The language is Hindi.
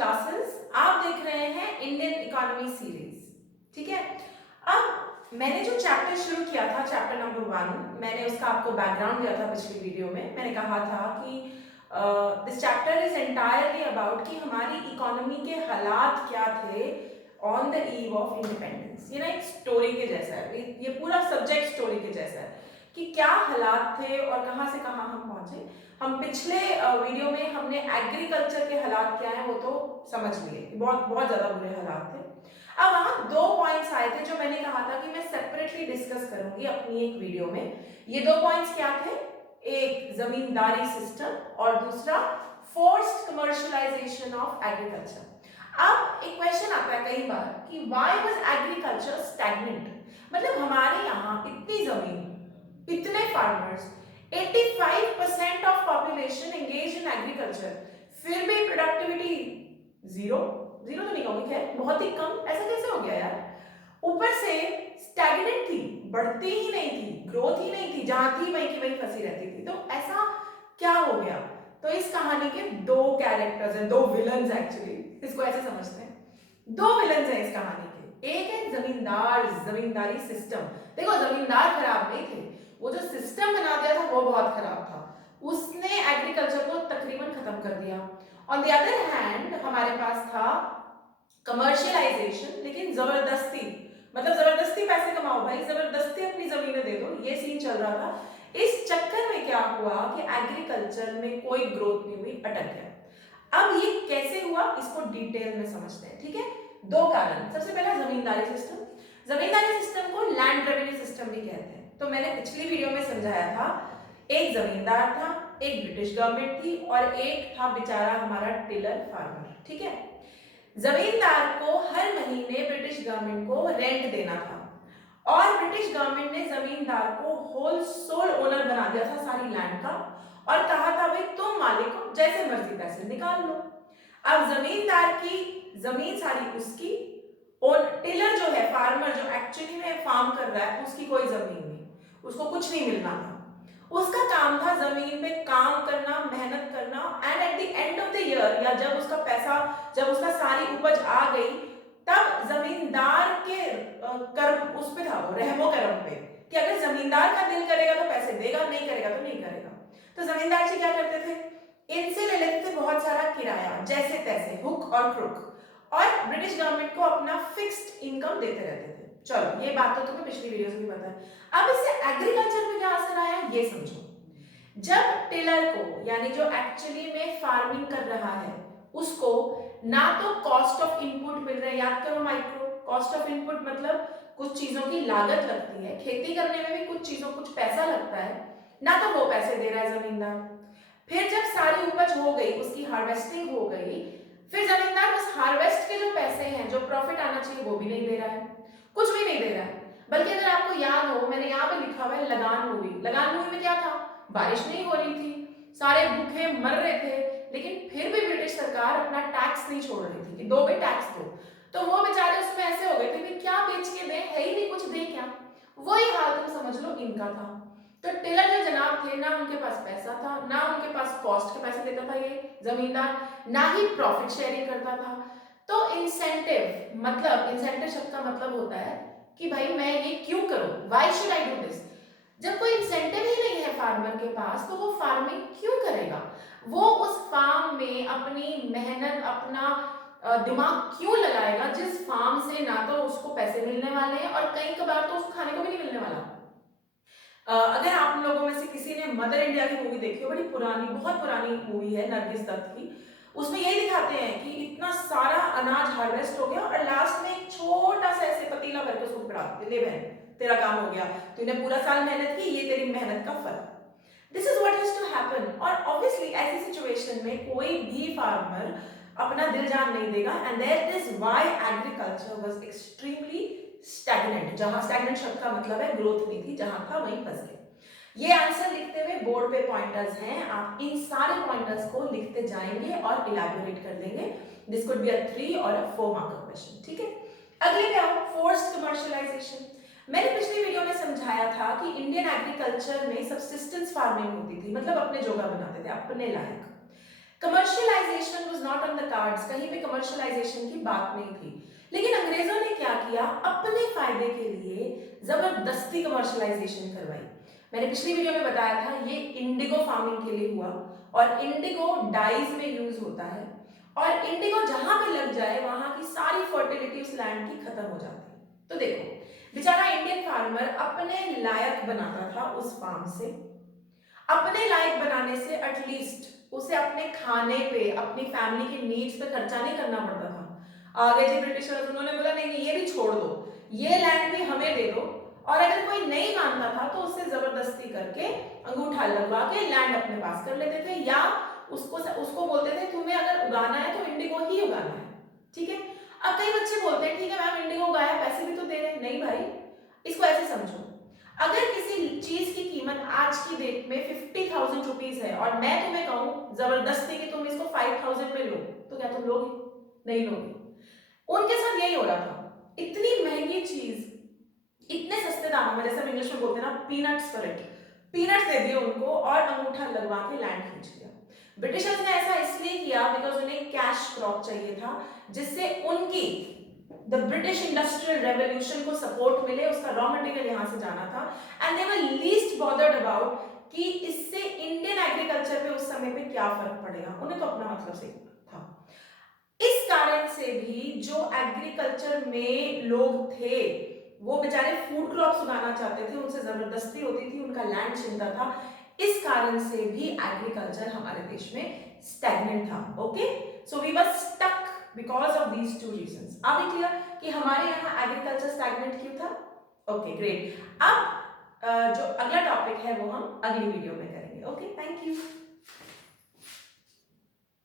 क्लासेस। आप देख रहे हैं इंडियन इकोनॉमी सीरीज। ठीक है, अब मैंने जो चैप्टर शुरू किया था, चैप्टर नंबर 1, मैंने उसका आपको बैकग्राउंड दिया था पिछली वीडियो में। मैंने कहा था कि this chapter is entirely about कि हमारी इकोनॉमी के हालात क्या थे on the eve of independence. ये ना एक स्टोरी के जैसा है, ये पूरा सब्जेक्ट स्टोरी के जैसा है कि क्या हालात थे और कहां से कहां हम पहुंचे। हम पिछले वीडियो में हमने एग्रीकल्चर के हालात क्या है वो तो समझ लिए, बहुत बहुत ज्यादा बुरे हालात थे। अब वहां 2 पॉइंट्स आए थे जो मैंने कहा था कि मैं सेपरेटली डिस्कस करूंगी अपनी एक वीडियो में। ये 2 पॉइंट्स क्या थे? एक जमींदारी सिस्टम और दूसरा फोर्स्ड कमर्शियलाइजेशन ऑफ एग्रीकल्चर। अब एक क्वेश्चन आता है कई बार कि व्हाई वाज एग्रीकल्चर स्टैग्नेंट, मतलब हमारे यहाँ इतनी जमीन, इतने farmers, 85% of population engage in agriculture, फिर भी प्रोडक्टिविटी जीरो। जीरो तो नहीं कहूंगी, खैर बहुत ही कम। ऐसा कैसे हो गया यार? ऊपर से स्टैग्नेंट थी, बढ़ती ही नहीं थी, ग्रोथ ही नहीं थी, जहां थी वहीं की वहीं फंसी रहती थी। तो ऐसा क्या हो गया? तो इस कहानी के 2 कैरेक्टर्स हैं, 2 विलन्स एक्चुअली, इसको ऐसे समझते हैं। 2 विलन्स हैं इस कहानी के। एक है जमींदार, जमींदारी सिस्टम। देखो जमींदार खराब नहीं थे, वो जो सिस्टम बना दिया था वो बहुत खराब था, उसने एग्रीकल्चर को तकरीबन खत्म कर दिया। ऑन द अदर हैंड हमारे पास था कमर्शियलाइजेशन, लेकिन जबरदस्ती, मतलब जबरदस्ती पैसे कमाओ भाई, जबरदस्ती अपनी जमीनें दे दो, ये सीन चल रहा था। इस चक्कर में क्या हुआ कि एग्रीकल्चर में कोई ग्रोथ नहीं हुई, अटक गया। अब ये कैसे हुआ इसको डिटेल में समझते हैं। ठीक है, 2 कारण। सबसे पहला जमींदारी सिस्टम। जमींदारी सिस्टम को लैंड रेवेन्यू सिस्टम भी कहते हैं। तो मैंने पिछली वीडियो में समझाया था, एक जमींदार था, एक ब्रिटिश गवर्नमेंट थी और एक था बेचारा हमारा टिलर फार्मर। ठीक है, जमींदार को हर महीने ब्रिटिश गवर्नमेंट को रेंट देना था और ब्रिटिश गवर्नमेंट ने जमींदार को होल सोल ओनर बना दिया था सारी लैंड का और कहा था भाई तुम मालिक हो, जैसे मर्जी पैसे निकाल लो। अब जमींदार की जमीन सारी उसकी, और टिलर जो है, फार्मर जो एक्चुअली में फार्म कर रहा है, उसकी कोई जमीन नहीं, उसको कुछ नहीं मिलना था। उसका काम था जमीन पे काम करना, मेहनत करना, and at the end of the year या जब उसका पैसा, जब उसका सारी उपज आ गई, तब जमींदार के कर्म उस पे था, वो रहमो करम पे, कि अगर जमींदार का दिल करेगा तो पैसे देगा, नहीं करेगा तो नहीं करेगा। तो जमींदार जी क्या करते थे? इनसे ले लेते थे बहुत सारा किराया, जैसे तैसे, हुक और क्रुक, और ब्रिटिश गवर्नमेंट को अपना फिक्स्ड इनकम देते रहते थे। चलो ये बात तो तुम्हें पिछली वीडियो से भी पता है। अब इससे एग्रीकल्चर में क्या असर आया ये समझो। जब टिलर को, यानी जो एक्चुअली में फार्मिंग कर रहा है, उसको ना तो कॉस्ट ऑफ इनपुट मिल रहा है, याद करो माइक्रो कॉस्ट ऑफ इनपुट मतलब कुछ चीजों की लागत लगती है, खेती करने में भी कुछ चीजों कुछ पैसा लगता है, ना तो वो पैसे दे रहा है जमींदार। फिर जब सारी उपज हो गई, उसकी हार्वेस्टिंग हो गई, फिर जमींदार उस हार्वेस्ट के जो पैसे हैं, जो प्रॉफिट आना चाहिए, वो भी नहीं दे रहा है, कुछ भी नहीं दे रहा है। बल्कि अगर आपको याद हो, मैंने यहाँ पे लिखा हुआ है लगान मूवी। लगान मूवी में क्या था? बारिश नहीं हो रही थी, सारे भूखे मर रहे थे, लेकिन फिर भी ब्रिटिश सरकार अपना टैक्स नहीं छोड़ रही थी कि दो भी टैक्स दो। तो वो बेचारे उसमें ऐसे हो गए थे कि क्या बेच के दे, है ही नहीं कुछ, दे क्या? वही हाल तुम समझ लो इनका था। तो टिलर जो जनाब थे, ना उनके पास पैसा था, ना उनके पास कॉस्ट के पैसे देता था ये जमींदार, ना ही प्रॉफिट शेयरिंग करता था। तो इंसेंटिव, मतलब इंसेंटिव शब्द का मतलब होता है कि भाई मैं ये क्यों करूं, why should I do this. जब कोई इंसेंटिव ही नहीं है फार्मर के पास, तो वो फार्मिंग क्यों करेगा? वो उस फार्म में अपनी मेहनत, अपना दिमाग क्यों लगाएगा जिस फार्म से ना तो उसको पैसे मिलने वाले हैं और कई कबार तो उसको खाने को भी नहीं मिलने वाला। अगर आप लोगों में से किसी ने मदर इंडिया की मूवी देखी हो, बड़ी पुरानी, बहुत पुरानी मूवी है नरगिस दत्त की, उसमें यही दिखाते हैं कि इतना सारा अनाज हार्वेस्ट हो गया और लास्ट में एक छोटा सा ऐसे पतीला भर के उसको पकड़ा देते, ले बहन तेरा काम हो गया, तूने पूरा साल मेहनत की, ये तेरी मेहनत का फल। This is what has to happen. और ऑब्वियसली ऐसी सिचुएशन में कोई भी फार्मर अपना दिल जान नहीं देगा, and that is why agriculture was extremely stagnant. जहां स्टैग्नेंट शब्द का मतलब है ग्रोथ नहीं थी, जहां था वहीं फंस गए। ये आंसर लिखते हुए बोर्ड पे पॉइंटर्स हैं, आप इन सारे पॉइंटर्स को लिखते जाएंगे और इलैबोरेट कर देंगे। दिस कुड बी अ 3 और अ 4 मार्क क्वेश्चन। ठीक है, अगले पे आओ, फोर्स्ड कमर्शियलाइजेशन। मैंने पिछली वीडियो में समझाया था कि इंडियन एग्रीकल्चर में सबसिस्टेंस फार्मिंग होती थी, मतलब अपने जोगा बनाते थे, अपने लायक। Commercialization was not on the cards, कहीं पे कमर्शियलाइजेशन की बात नहीं थी। लेकिन अंग्रेजों ने क्या किया, अपने फायदे के लिए जबरदस्ती कमर्शियलाइजेशन करवाई। मैंने पिछली वीडियो में बताया था ये इंडिगो फार्मिंग के लिए हुआ, और इंडिगो डाइज में यूज होता है, और इंडिगो जहां पे लग जाए वहां की सारी फर्टिलिटी उस लैंड की खत्म हो जाती है। तो देखो बेचारा इंडियन फार्मर अपने लायक बनाता था उस फार्म से, अपने लायक बनाने से एटलीस्ट उसे अपने खाने पे, अपनी फैमिली के नीड्स पे खर्चा नहीं करना पड़ता था। आ गए थे ब्रिटिशर्स, उन्होंने बोला नहीं नहीं ये भी छोड़ दो, ये लैंड भी हमें दे दो, और अगर कोई नहीं मानता था तो उससे जबरदस्ती करके अंगूठा लगवा के लैंड अपने पास कर लेते थे, या उसको बोलते थे तुम्हें अगर उगाना है तो इंडिगो ही उगाना है, ठीक है। अब कई बच्चे बोलते हैं ठीक है मैम इंडिगो उगाया, पैसे भी तो दे रहे हैं। नहीं भाई, इसको ऐसे समझो, अगर किसी चीज की कीमत आज की डेट में 50,000 रुपीज है, और मैं तुम्हें कहूं जबरदस्ती कि तुम इसको 5,000 में लो, तो क्या तुम लोगे? नहीं लोगे। उनके साथ यही हो रहा था, इतनी महंगी चीज इतने सस्ते दामों में, जैसे हम इंग्लिश में बोलते हैं ना पीनट्स फॉर इट, पीनट्स दे दिए उनको और अंगूठा लगवा के लैंड खींच लिया। ब्रिटिशर्स ने ऐसा इसलिए किया बिकॉज उन्हें कैश क्रॉप चाहिए था, जिससे उनकी द ब्रिटिश इंडस्ट्रियल रेवोल्यूशन को सपोर्ट मिले, उसका रॉ मटेरियल यहां से जाना था, and they were least bothered about कि इससे इंडियन एग्रीकल्चर पे उस समय पे क्या फर्क पड़ेगा, उन्हें तो अपना मतलब से था। इस कारण से भी जो एग्रीकल्चर में लोग थे वो बेचारे फूड क्रॉप्स उगाना चाहते थे, उनसे जबरदस्ती होती थी, उनका लैंड छिनता था। इस कारण से भी एग्रीकल्चर हमारे देश में स्टैग्नेंट था। Okay, so we were stuck because of these two reasons. Are we clear कि हमारे यहाँ एग्रीकल्चर स्टैग्नेंट क्यों था? Okay great. अब जो अगला टॉपिक है वो हम अगली वीडियो में करेंगे। Okay, thank you.